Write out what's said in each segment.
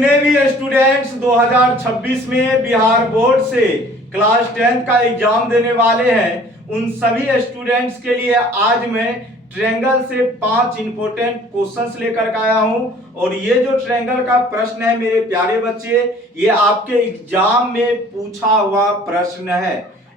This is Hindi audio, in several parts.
जितने भी स्टूडेंट्स 2026 में बिहार बोर्ड से क्लास 10 का एग्जाम देने वाले हैं, उन सभी स्टूडेंट्स के लिए आज मैं ट्रायंगल से 5 इंपॉर्टेंट क्वेश्चंस लेकर आया हूं। और ये जो ट्रायंगल का प्रश्न है मेरे प्यारे बच्चे, ये आपके एग्जाम में पूछा हुआ प्रश्न है।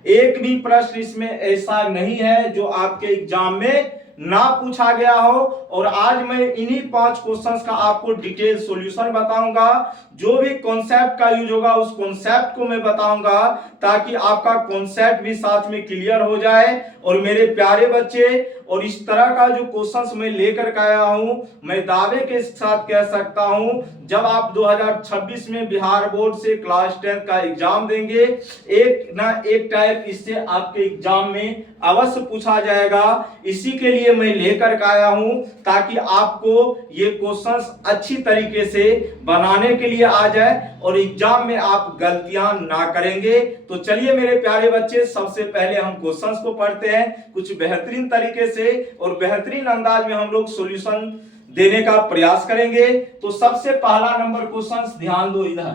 एक भी प्रश्न इसमें ऐसा नहीं है जो आपके एग्जाम में ना पूछा गया हो। और आज मैं इन्हीं 5 क्वेश्चंस का आपको डिटेल सॉल्यूशन बताऊंगा। जो भी कॉन्सेप्ट का यूज होगा उस कॉन्सेप्ट को मैं बताऊंगा, ताकि आपका कॉन्सेप्ट भी साथ में क्लियर हो जाए। और मेरे प्यारे बच्चे, और इस तरह का जो क्वेश्चंस मैं लेकर आया हूं, मैं दावे के साथ कह सकता हूं, जब आप 2026 में बिहार बोर्ड से क्लास 10 का एग्जाम देंगे, एक ना एक टाइप इससे आपके एग्जाम में अवश्य पूछा जाएगा। इसी के लिए मैं लेकर आया हूं, ताकि आपको ये क्वेश्चंस अच्छी तरीके से बनाने के लिए आ जाए और एग्जाम में आप गलतियां ना करेंगे। तो चलिए मेरे प्यारे बच्चे, सबसे पहले हम क्वेश्चंस को पढ़ते हैं कुछ बेहतरीन तरीके से, और बेहतरीन अंदाज में हम लोग सॉल्यूशन देने का प्रयास करेंगे। तो सबसे पहला नंबर क्वेश्चन ध्यान दो, इधर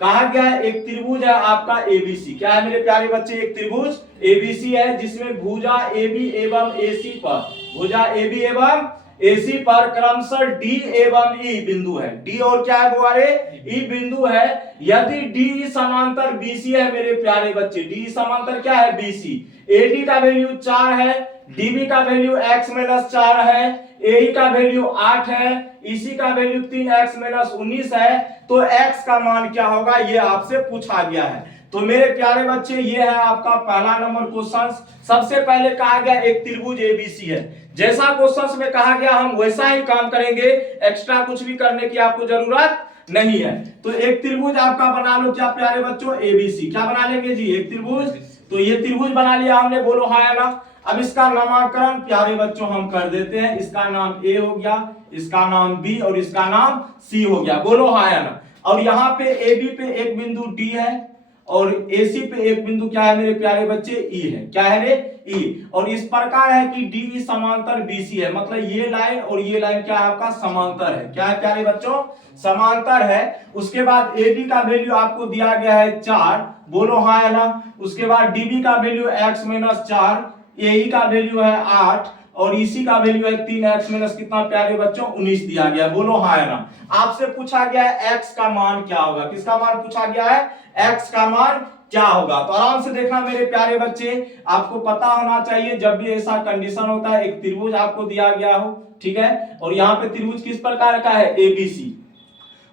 कहा गया है एक त्रिभुज है आपका एबीसी। क्या है मेरे प्यारे बच्चे? एक त्रिभुज एबीसी है, जिसमें भुजा एबी एवं एसी पर, भुजा एबी एवं एसी पर क्रमशः डी एवं ई बिंदु है। डी और क्या है बुआरे? ई बिंदु है। यदि डी समांतर बीसी है मेरे प्यारे बच्चे, डी समांतर क्या है? बीसी। एडी का वैल्यू 4 है, डीबी का वैल्यू x-4 है, एई का वैल्यू 8 है, इसी का वैल्यू 3x-19 है। तो x का मान क्या होगा, ये आपसे पूछा गया है। तो मेरे प्यारे बच्चे, ये है आपका पहला नंबर क्वेश्चन। सबसे पहले कहा गया एक त्रिभुज एबीसी है। जैसा क्वेश्चन में कहा गया हम वैसा ही काम करेंगे, एक्स्ट्रा कुछ भी करने की आपको जरूरत नहीं है। तो एक त्रिभुज आपका बना लो क्या प्यारे बच्चों? एबीसी। क्या बना लेंगे जी? एक त्रिभुज। तो ये त्रिभुज बना लिया हमने, बोलो हाँ या ना। अब इसका नामकरण प्यारे बच्चों हम कर देते हैं। इसका नाम ए हो गया, इसका नाम बी और इसका नाम सी हो गया। बोलो हाँ या ना। और यहाँ पे एबी पे एक बिंदु डी है और एसी पे एक बिंदु क्या है मेरे प्यारे बच्चे? ई है। क्या है रे? ई। और इस प्रकार है कि डी समांतर बीसी है, मतलब ये लाइन और ये लाइन क्या है आपका? समांतर है। क्या है प्यारे बच्चों? समांतर है। उसके बाद एडी का वैल्यू आपको दिया गया है 4, बोलो हाँ या ना। उसके बाद डीबी का वैल्यू x-4, एई का वैल्यू है 8 और इसी का वैल्यू है 3x- कितना प्यारे बच्चों? 19 दिया गया। बोलो हाँ या ना। आपसे पूछा गया है x का मान क्या होगा। किसका मान पूछा गया है? x का मान क्या होगा। तो आराम से देखना मेरे प्यारे बच्चे, आपको पता होना चाहिए जब भी ऐसा कंडीशन होता है, एक त्रिभुज आपको दिया गया हो, ठीक है, और यहाँ पे त्रिभुज किस प्रकार का है? एबीसी।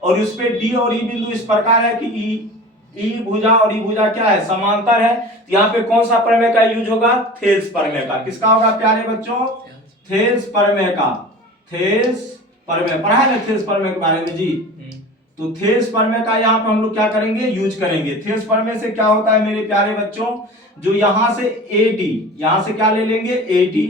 और उस पे डी और ई बिंदु इस प्रकार है कि ई भुजा और ई भुजा क्या है? समांतर है। तो यहाँ पे कौन सा प्रमेय का यूज होगा? थेल्स प्रमेय का। किसका होगा प्यारे बच्चों? थेल्स प्रमेय का। थेल्स प्रमेय पढ़ा है ना थेल्स प्रमेय के बारे में जी? तो थेल्स प्रमेय का यहाँ पे हम लोग क्या करेंगे? यूज करेंगे। थेल्स प्रमेय से क्या होता है मेरे प्यारे बच्चों? जो यहां से एडी, यहां से क्या ले लेंगे? एडी,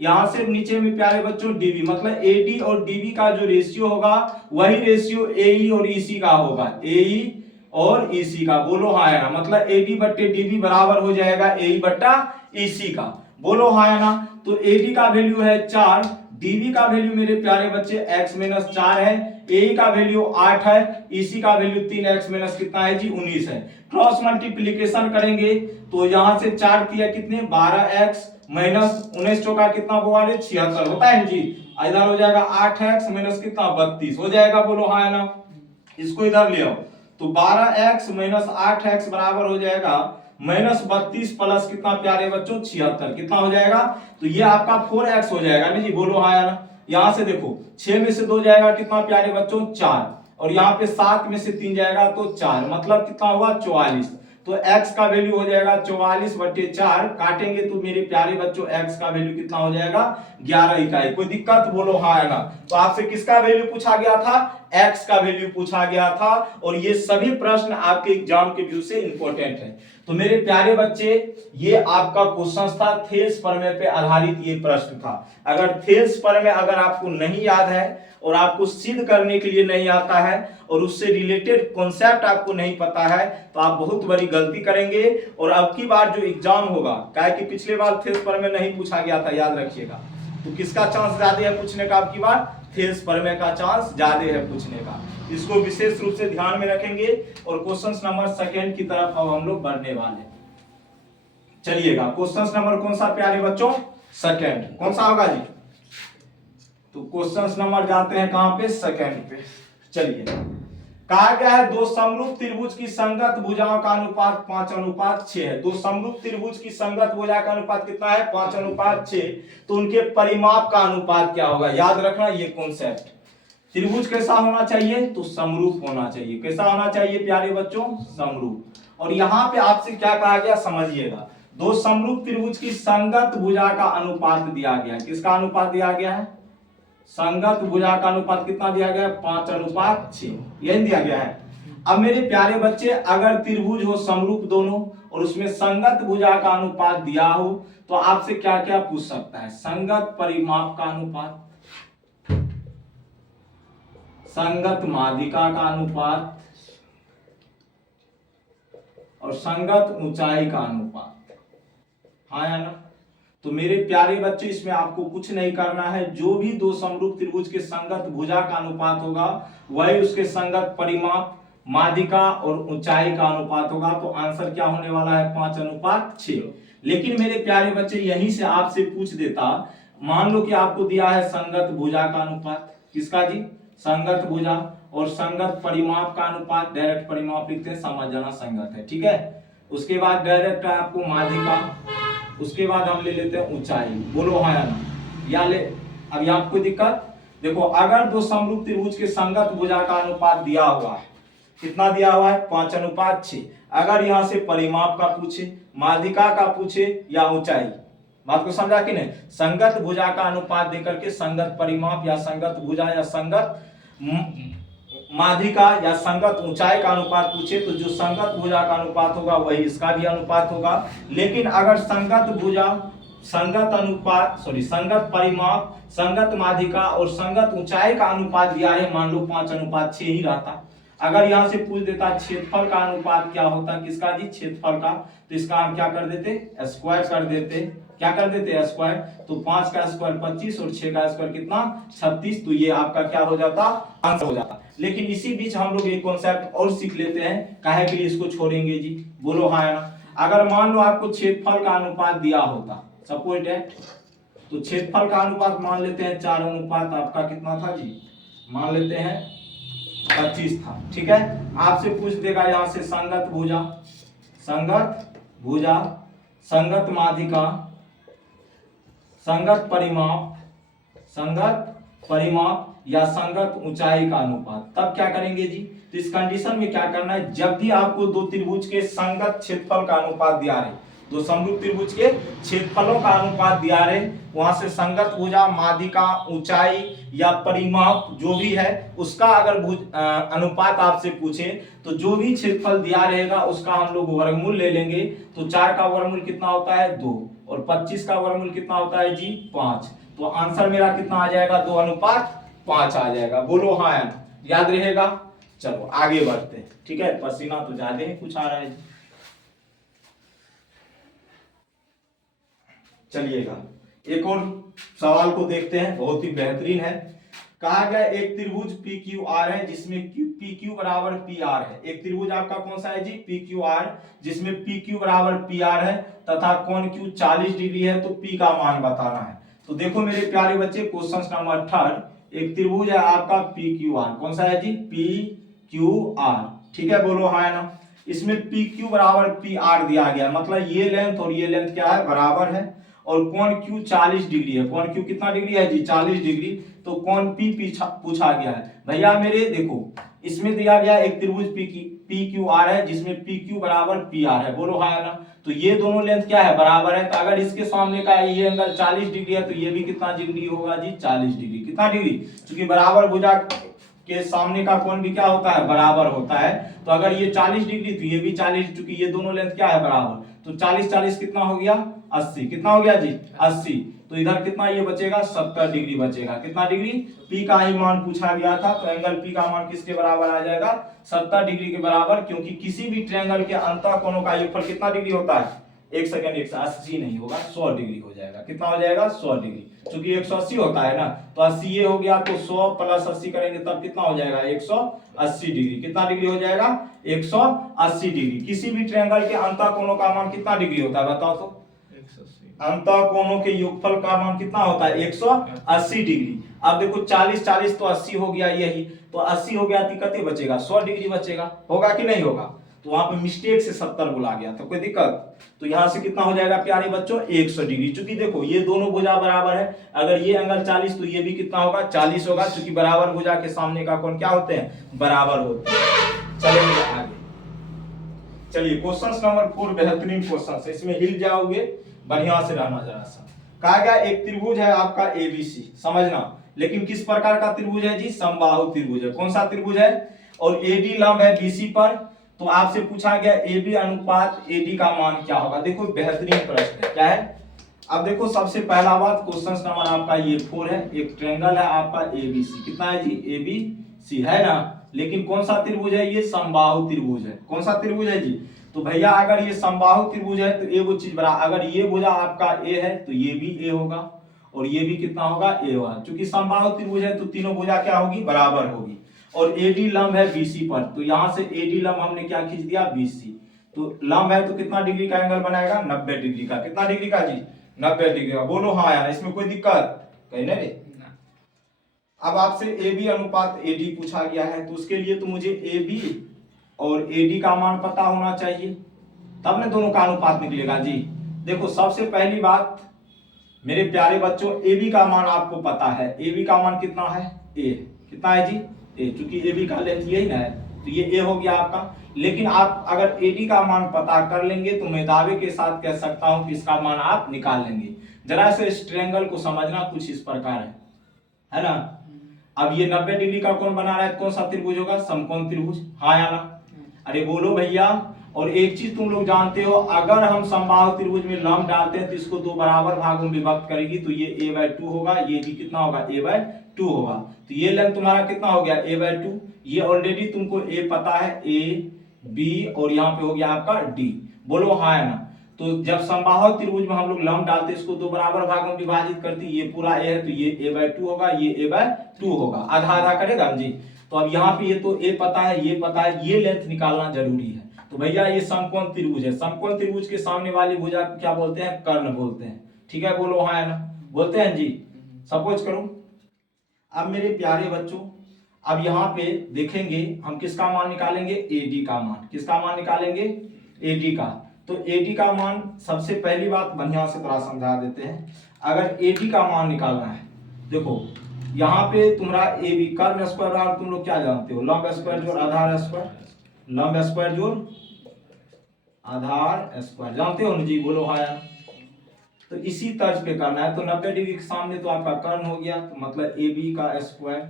यहां से नीचे में प्यारे बच्चों डीबी, मतलब एडी और डीबी का जो रेशियो होगा वही रेशियो एई और ईसी का होगा। एई और ईसी का। बोलो हाँ या ना। मतलब एडी बट्टे डीबी बराबर हो जाएगा एई बट्टा ईसी का। बोलो हाँ या ना। तो एडी का वैल्यू है 4, डीबी का वैल्यू मेरे प्यारे बच्चे x-4 है, एई का वैल्यू 8 है, ईसी का वैल्यू 3x- कितना है जी? 19 है। क्रॉस मल्टीप्लीकेशन करेंगे तो यहां से 4 किया कितने? 12x-19 चौका कितना बोले? 76 होता है जी। इधर हो जाएगा 8x- कितना? 32 हो जाएगा। बोलो हाँ या ना। इसको इधर ले आओ तो 12x-8x बराबर हो जाएगा -32 प्लस कितना प्यारे बच्चों? 76। कितना हो जाएगा? तो ये आपका 4x हो जाएगा नहीं जी? बोलो हाँ या ना। यहां से देखो 6 में से 2 जाएगा कितना प्यारे बच्चों? 4, और यहाँ पे 7 में से 3 जाएगा तो 4, मतलब कितना हुआ? 44। तो x का वैल्यू हो जाएगा 44/4। काटेंगे तो मेरे प्यारे बच्चों x का वैल्यू कितना हो जाएगा? 11 इकाई। कोई दिक्कत? बोलो हाँ या ना। तो आपसे किसका वैल्यू पूछा गया था? x का वैल्यू पूछा गया था। और ये सभी प्रश्न आपके एग्जाम के व्यू से इंपॉर्टेंट है। तो मेरे प्यारे बच्चे, ये आपका क्वेश्चन था, थेल्स प्रमेय पे आधारित ये प्रश्न था। अगर थेल्स प्रमेय अगर आपको नहीं याद है और आपको सिद्ध करने के लिए नहीं आता है और उससे रिलेटेड कॉन्सेप्ट आपको नहीं पता है, तो आप बहुत बड़ी गलती करेंगे। और अब की बार जो एग्जाम होगा, क्या है कि पिछले बार थेल्स प्रमेय नहीं पूछा गया था, याद रखिएगा। तो किसका चांस ज्यादा है पूछने का? आपकी बात थेस परमे का चांस ज्यादा है पूछने का। इसको विशेष रूप से ध्यान में रखेंगे और क्वेश्चन नंबर सेकंड की तरफ अब हम लोग बढ़ने वाले। चलिएगा, क्वेश्चन नंबर कौन सा प्यारे बच्चों? सेकंड। कौन सा होगा जी? तो क्वेश्चन नंबर जाते हैं कहां पे? सेकंड पे। चलिए, कहा गया है दो समरूप त्रिभुज की संगत भुजाओं का अनुपात 5:6 है। दो समरूप त्रिभुज की संगत भुजा का अनुपात कितना है? 5:6। तो उनके परिमाप का अनुपात क्या होगा? याद रखना ये कॉन्सेप्ट। त्रिभुज कैसा होना चाहिए? तो समरूप होना चाहिए। कैसा होना चाहिए प्यारे बच्चों? समरूप। और यहाँ पे आपसे क्या कहा गया समझिएगा, दो समरूप त्रिभुज की संगत भुजा का अनुपात दिया गया है। किसका अनुपात दिया गया है? संगत भुजा का अनुपात कितना दिया गया है? 5:6, यही दिया गया है। अब मेरे प्यारे बच्चे, अगर त्रिभुज हो समरूप दोनों और उसमें संगत भुजा का अनुपात दिया हो तो आपसे क्या क्या पूछ सकता है? संगत परिमाप का अनुपात, संगत माध्यिका का अनुपात और संगत ऊंचाई का अनुपात। हाँ या ना? तो मेरे प्यारे बच्चे, इसमें आपको कुछ नहीं करना है। जो भी दो समरूप त्रिभुज के संगत भुजा का अनुपात होगा वही उसके संगत परिमाप, माध्यिका और ऊंचाई का अनुपात होगा। तो आंसर क्या होने वाला है? 5:6। लेकिन मेरे प्यारे बच्चे, यहीं से आपसे पूछ देता, मान लो कि आपको दिया है संगत भुजा का अनुपात। किसका जी? संगत भुजा और संगत परिमाप का अनुपात। डायरेक्ट परिमाप लिखते हैं, समझ जाना संगत है, ठीक है। उसके बाद डायरेक्ट है आपको माध्यिका, उसके बाद हम ले लेते हैं ऊंचाई। बोलो हाँ या ना? या ले, अब यहाँ कोई दिक्कत? देखो, अगर दो समरूप त्रिभुज के संगत भुजा का अनुपात दिया हुआ है, कितना दिया हुआ है? 5:6। अगर यहाँ से परिमाप का पूछे, माध्यिका का पूछे या ऊंचाई, बात को समझा कि नहीं? संगत भुजा का अनुपात देकर के संगत परिमाप या संगत भुजा या संगत माध्यिका या संगत ऊंचाई का अनुपात पूछे तो जो संगत भुजा का अनुपात होगा वही इसका भी अनुपात होगा। लेकिन अगर संगत भुजा, संगत अनुपात, संगत परिमाप, संगत माध्यिका और संगत ऊंचाई का अनुपात दिया है, मान लो 5:6 ही रहता। अगर यहाँ से पूछ देता क्षेत्रफल का अनुपात क्या होता? किसका जी? क्षेत्रफल का। तो इसका हम क्या कर देते? स्क्वायर कर देते। क्या कर देते? स्क्वायर। तो 5 का स्क्वायर 25 और 6 का स्क्वायर कितना? 36। तो ये आपका क्या हो जाता? आंसर हो जाता। लेकिन इसी बीच हम लोग एक कॉन्सेप्ट और सीख लेते हैं, काहे के लिए इसको छोड़ेंगे जी? बोलो हाँ या ना? अगर मान लो आपको क्षेत्रफल का अनुपात दिया होता, सपोज दैट, तो क्षेत्रफल का अनुपात मान लेते हैं 4:, आपका कितना था जी? मान लेते हैं 25 था, ठीक है। आपसे पूछ देगा यहाँ से संगत भुजा, संगत भुजा, संगत माध्यिका, संगत परिमाप, संगत परिमाप या संगत ऊंचाई का अनुपात। तब क्या करेंगे जी? तो इस कंडीशन में क्या करना है, जब भी आपको दो त्रिभुज के संगत क्षेत्रफल का अनुपात दिया रहे, दो समरूप त्रिभुज के क्षेत्रफलों का अनुपात दिया रहे, वहां से संगत भुजा, माध्यिका, ऊंचाई या परिमाप जो भी है उसका अगर अनुपात आपसे पूछे तो जो भी क्षेत्रफल दिया रहेगा उसका हम लोग वर्गमूल ले लेंगे। तो 4 का वर्गमूल कितना होता है? 2 और 25 का वर्गमूल कितना होता है जी? 5। तो आंसर मेरा कितना आ जाएगा? 2:5 आ जाएगा। बोलो हाँ या ना? याद रहेगा? चलो आगे बढ़ते हैं, ठीक है। पसीना तो ज्यादा ही कुछ आ रहा है। चलिएगा, एक और सवाल को देखते हैं, बहुत ही बेहतरीन है। कहा गया एक त्रिभुज PQR है जिसमें PQ बराबर PR है। एक त्रिभुज आपका कौन सा है जी? PQR, जिसमें PQ बराबर PR है तथा कोण Q 40 डिग्री है। तो P का मान बताना है। तो देखो मेरे प्यारे बच्चे, क्वेश्चन नंबर 3, एक त्रिभुज है आपका PQR। कौन सा है जी? PQR, ठीक है। बोलो हाँ या ना? इसमें PQ बराबर PR दिया गया, मतलब ये लेंथ और ये लेंथ क्या है? बराबर है। और कोण Q 40 डिग्री है। कोण Q कितना डिग्री है जी? 40 डिग्री। तो कोण P पूछा गया है। भैया मेरे देखो, इसमें दिया गया एक त्रिभुज PQR है जिसमें PQ बराबर PR है। बोलो हाँ या ना? तो ये दोनों लेंथ क्या है? बराबर है। तो अगर इसके सामने का ये एंगल 40 डिग्री है तो ये भी कितना डिग्री होगा जी? 40 डिग्री। कितना डिग्री? क्योंकि बराबर भुजा के सामने का कोण भी क्या होता है? बराबर होता है। तो अगर ये 40 डिग्री तो ये भी 40, क्योंकि ये दोनों लेंथ क्या है? बराबर। तो 40 कितना हो गया? 80। कितना हो गया जी? 80। तो इधर कितना ये बचेगा? 70 डिग्री बचेगा। कितना डिग्री? P का ही मान पूछा गया था, तो एंगल P का मान किसके बराबर आ जाएगा? 70 डिग्री के बराबर, क्योंकि किसी भी ट्रायंगल के अंतः कोणों का योगफल कितना डिग्री होता है? 1 सेकंड 180 नहीं होगा, 100 डिग्री हो जाएगा। कितना हो जाएगा? 100 डिग्री। चूंकि 180 होता है ना, तो 80 ये हो गया, तो 100 प्लस 80 करेंगे तब कितना हो जाएगा? 180 डिग्री। कितना डिग्री हो जाएगा? 180 डिग्री। किसी भी ट्रायंगल के अंतः कोणों का मान कितना डिग्री होता है बताओ तो? अंतः कोणों के योगफल का मान कितना होता है? 180 डिग्री। अब देखो 40 40 तो 80 हो गया, यही तो 80 हो गया, कितने बचेगा? 100 डिग्री बचेगा। होगा कि नहीं होगा? तो वहां पे मिस्टेक से 70 बोला गया, तो कोई दिक्कत? तो यहां से कितना हो जाएगा प्यारे बच्चों? 100 डिग्री। चूंकि देखो ये दोनों भुजा बराबर है, अगर ये एंगल 40 तो ये भी कितना होगा? 40 होगा, क्योंकि बराबर भुजा के सामने का कोण क्या होते हैं? बराबर होते हैं। चलेंगे आगे। चलिए क्वेश्चन नंबर 4 बेहतरीन क्वेश्चन है, इसमें हिल जाओगे, बढ़िया से रहना जरा सा। कहा गया एक त्रिभुज है आपका एबीसी, समझना, लेकिन किस प्रकार का त्रिभुज है जी? समबाहु त्रिभुज है। कौन सा त्रिभुज है? और एडी लंब है बीसी पर। तो आपसे पूछा गया एबी अनुपात एडी का मान क्या होगा। देखो बेहतरीन प्रश्न है, क्या है? अब देखो सबसे पहला बात, क्वेश्चन नंबर आपका ये 4 है, एक ट्रायंगल है आपका एबीसी। कितना है जी? एबीसी है ना, लेकिन कौन सा त्रिभुज है ये? समबाहु त्रिभुज है। कौन सा त्रिभुज है जी? तो भैया अगर ये समबाहु त्रिभुज है तो ये वो चीज बरा, अगर ये भुजा आपका ए है तो ये भी ए होगा, और ये भी कितना होगा? ए होगा। क्योंकि समबाहु त्रिभुज है तो तीनों भुजा क्या होगी? बराबर होगी। और एडी लंब है बीसी पर, तो यहां से एडी लंब हमने क्या खींच दिया? बीसी। तो लंब है तो कितना डिग्री का एंगल बनाएगा? 90 डिग्री का। कितना डिग्री का जी? 90 डिग्री का। बोलो हाँ यार, इसमें कोई दिक्कत कहने रे? अब आपसे ए बी अनुपात एडी पूछा गया है, तो उसके लिए तो मुझे ए बी और एडी का मान पता होना चाहिए, तब ना दोनों का अनुपात निकलेगा जी। देखो सबसे पहली बात मेरे प्यारे बच्चों, ए बी का मान आपको पता है। ए बी का मान कितना है? ए। कितना है जी? ए। चूंकि ए बी का लेंथ यही ना है, तो ये ए हो गया आपका। लेकिन आप अगर एडी का मान पता कर लेंगे तो मैं दावे के साथ कह सकता हूं कि इसका मान आप निकाल लेंगे। जरा से इस ट्रायंगल को समझना, कुछ इस प्रकार है ना। अब ये 90 डिग्री का कोण बना रहा है, कौन सा त्रिभुज होगा? समकोण त्रिभुज। हाँ या ना? अरे बोलो भैया। और एक चीज तुम लोग जानते हो, अगर हम समबाहु त्रिभुज में लंब डालते हैं तो इसको दो बराबर भागों में विभक्त करेगी, तो ये a/2 होगा, ये भी कितना होगा? a/2 होगा। तो ये लेंथ तुम्हारा कितना हो गया? a/2। ये ऑलरेडी तुमको a पता है, a b और यहाँ पे हो गया आपका d। बोलो हाँ या ना? तो जब समबाहु त्रिभुज में हम लोग लंब डालते इसको दो बराबर भागों में विभाजित करती, ये पूरा a है तो ये a/2 होगा, ये a/2 होगा, आधा आधा करेगा जी। तो अब यहाँ पे ये तो a पता है, ये पता है, ये लेंथ निकालना जरूरी है। तो भैया ये समकोण त्रिभुज है, समकोण त्रिभुज के सामने वाली भुजा को क्या बोलते हैं? कर्ण बोलते हैं। ठीक है, बोलो हाँ या ना? बोलते हैं जी। सपोज करो, अब मेरे प्यारे बच्चों, अब यहाँ पे देखेंगे हम किसका मान निकालेंगे? एडी का मान। किसका मान निकालेंगे? एडी का। तो एडी का मान सबसे पहली बात बढ़िया से थोड़ा समझा देते हैं। अगर एडी का मान निकालना है, देखो यहाँ पे तुम्हारा ए बी कर्ण स्क्वायर, और तुम लोग क्या जानते हो? लंब स्क्वायर जोड़ आधार स्क्वायर, लंब स्क्वायर जोड़ आधार स्क्वायर, जानते हो ना जी? बोलो हाँ यार। तो इसी तर्ज पे करना है। तो 90 डिग्री के सामने तो आपका कर्ण हो गया, तो मतलब ए बी का स्क्वायर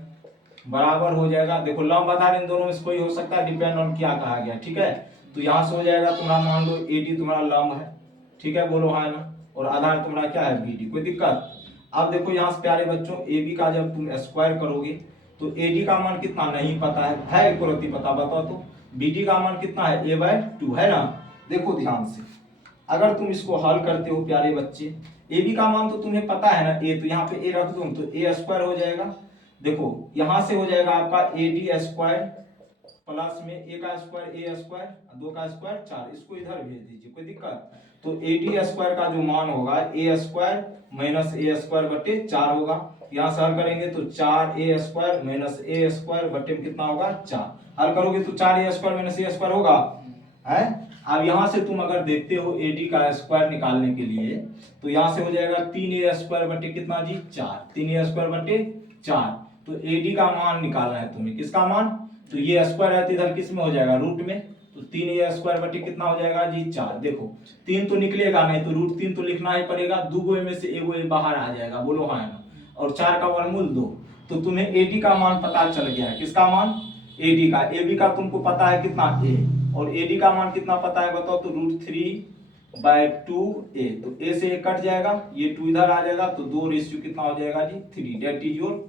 बराबर हो जाएगा। देखो लंब आधार इन दोनों में से कोई हो सकता है, डिपेंड ऑन क्या कहा गया। ठीक है, तो यहाँ से हो जाएगा तुम्हारा, मान लो ए डी तुम्हारा लंब है। ठीक है, बोलो हाँ ना? और आधार तुम्हारा क्या है? B D. कोई दिक्कत? अब देखो यहाँ से प्यारे बच्चों, ए बी का जब तुम स्क्वायर करोगे तो ए डी का मान कितना नहीं पता है एक रत्ती पता, बताओ तो? बी डी का मान कितना है? a/2 है ना? देखो ध्यान से, अगर तुम इसको हल करते हो प्यारे बच्चे, ए बी का मान तो तुम्हें पता है ना, ए, तो यहाँ पे ए रख दो तो ए स्क्वायर हो जाएगा। देखो यहाँ से हो जाएगा आपका ए डी स्क्वायर प्लस में ए का स्क्वायर, ए स्क्वायर, 2 का स्क्वायर 4, इसको इधर भेज दीजिए, कोई दिक्कत? तो ए डी स्क्वायर का जो मान होगा ए स्क्वायर माइनस ए स्क्वायर बटे 4 होगा। यहाँ से हल करेंगे तो 4a स्क्वायर माइनस ए स्क्वायर बटे में कितना होगा? 4। हल करोगे तो 4a स्क्वायर माइनस ए स्क्वायर होगा है। अब यहाँ से तुम अगर देखते हो एडी का स्क्वायर निकालने के लिए, तो यहाँ से हो जाएगा 3a स्क्वायर बटे कितना जी? 4। 3a स्क्वायर बटे 4। तो एडी का मान निकालना है तुम्हें। किसका मान? तो ये स्क्वायर है तो इधर किस में हो जाएगा? रूट में। तो 3a स्क्वायर बटे कितना हो जाएगा जी? 4। देखो 3 तो निकलेगा नहीं, तो रूट 3 तो लिखना ही पड़ेगा, 2 में से एगो ए बाहर आ जाएगा। बोलो हाँ ना? और 4 का वर्गमूल 2। तो तुम्हें एडी का मान पता चल गया है। किसका मान? एडी का। ए बी का तुमको पता है कितना? ए। और एडी का मान कितना पता है बताओ तो? √3/2a। तो ए से ए कट जाएगा, ये 2 इधर आ जाएगा, तो 2 कितना हो जाएगा जी? 3। That is your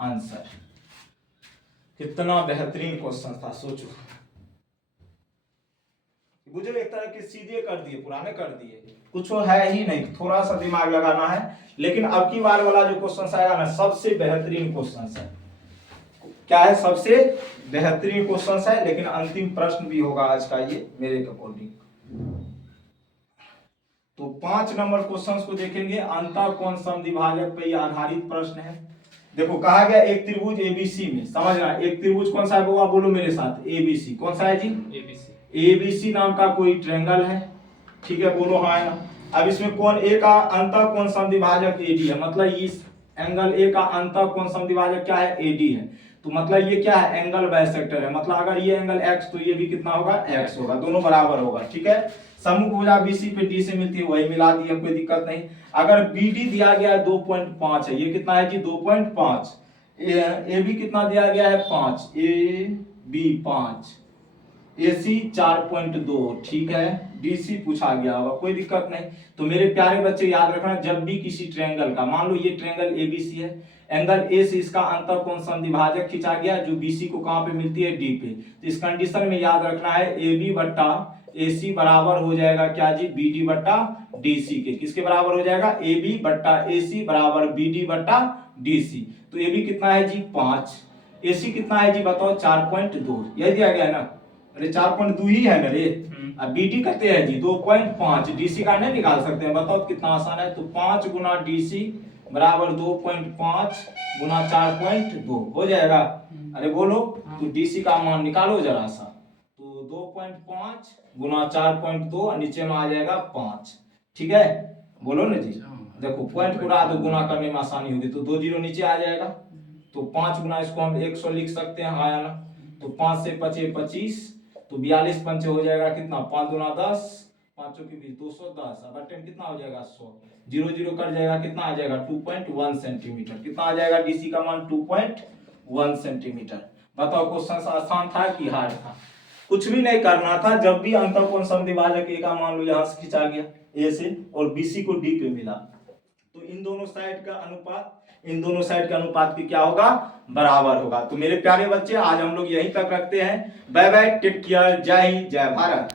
answer. कितना बेहतरीन क्वेश्चन था, सोचो। गुजर एक तरह के सीधे कर दिए, पुराने कर दिए, कुछ है ही नहीं, थोड़ा सा दिमाग लगाना है। लेकिन अब की बार वाला जो क्वेश्चन आएगा ना, सबसे बेहतरीन क्वेश्चन है। क्या है? सबसे बेहतरीन क्वेश्चन है, लेकिन अंतिम प्रश्न भी होगा आज का ये मेरे अकॉर्डिंग। तो 5 नंबर क्वेश्चन को देखेंगे, अंतःकोण समद्विभाजक पे आधारित प्रश्न है। देखो कहा गया एक त्रिभुज एबीसी में, समझना एक त्रिभुज कौन सा है होगा, बोलो मेरे साथ, एबीसी। कौन सा है जी? एबीसी। एबीसी नाम का कोई ट्रायंगल है, ठीक है, बोलो हाँ है ना। अब इसमें कोण ए का अंतःकोण समद्विभाजक एडी है, मतलब इस एंगल ए का अंतःकोण समद्विभाजक क्या है? एडी है। तो मतलब ये क्या है? एंगल बाइसेक्टर है। मतलब अगर ये एंगल x तो ये भी कितना होगा? x होगा, दोनों बराबर होगा, ठीक है। सम्मुख भुजा BC पे D से मिलती है, वही मिला दिया, कोई दिक्कत नहीं। अगर BD दिया गया है 2.5 है, ये कितना है जी? 2.5। AB कितना दिया गया है? 5, AB 5, AC 4.2, ठीक है। DC पूछा गया होगा, कोई दिक्कत नहीं। तो मेरे प्यारे बच्चे याद रखना, जब भी किसी ट्रायंगल का, मान लो ये ट्रायंगल ABC है, एंगल A से इसका अंतःकोण समद्विभाजक खींचा गया, जो BC को कहां पे मिलती है? D पे। तो इस कंडीशन में याद रखना है AB बट्टा AC बराबर हो जाएगा क्या जी? BD बट्टा DC के। किसके बराबर हो जाएगा? AB बट्टा AC बराबर BD बट्टा DC। तो AB कितना है जी? 5। AC कितना है जी? बताओ, 4.2। यही दिया गया है ना? अरे 4.2 ही है ना रे। अब BD करते हैं जी 2.5, DC का नहीं निकाल सकते हैं, बताओ कितना आसान है। तो 5 गुना DC बराबर 2.5 गुना 4.2 हो जाएगा। अरे बोलो, तो DC का मान निकालो जरा सा। तो 2.5 गुना 4.2, नीचे में आ जाएगा 5, ठीक है, बोलो ना जी। देखो पॉइंट को उड़ा दो, गुना करने में आसानी होगी, तो 2 जीरो नीचे आ जाएगा। तो 5 गुना इसको हम 100 लिख सकते हैं, आया ना। तो 5 से 5 25, तो 42 पंचे हो जाएगा कितना? 5 गुना 10, 5 के 20, 210। अब टाइम कितना हो जाएगा? 100। 0 0 कट जाएगा, कितना आ जाएगा? 2.1 सेंटीमीटर। कितना आ जाएगा? डीसी का मान 2.1 सेंटीमीटर। बताओ क्वेश्चन आसान था कि हार्ड था? कुछ भी नहीं करना था। जब भी अंतःकोण समद्विभाजक ए का मान लो यहां से खींचा गया ए से, और बीसी को डी पे मिला, तो इन दोनों साइड का अनुपात, इन दोनों साइड का अनुपात की क्या होगा? बराबर होगा। तो मेरे प्यारे बच्चे आज हम लोग यहीं तक रखते हैं। बाय बाय, टेक केयर, जय हिंद, जय भारत।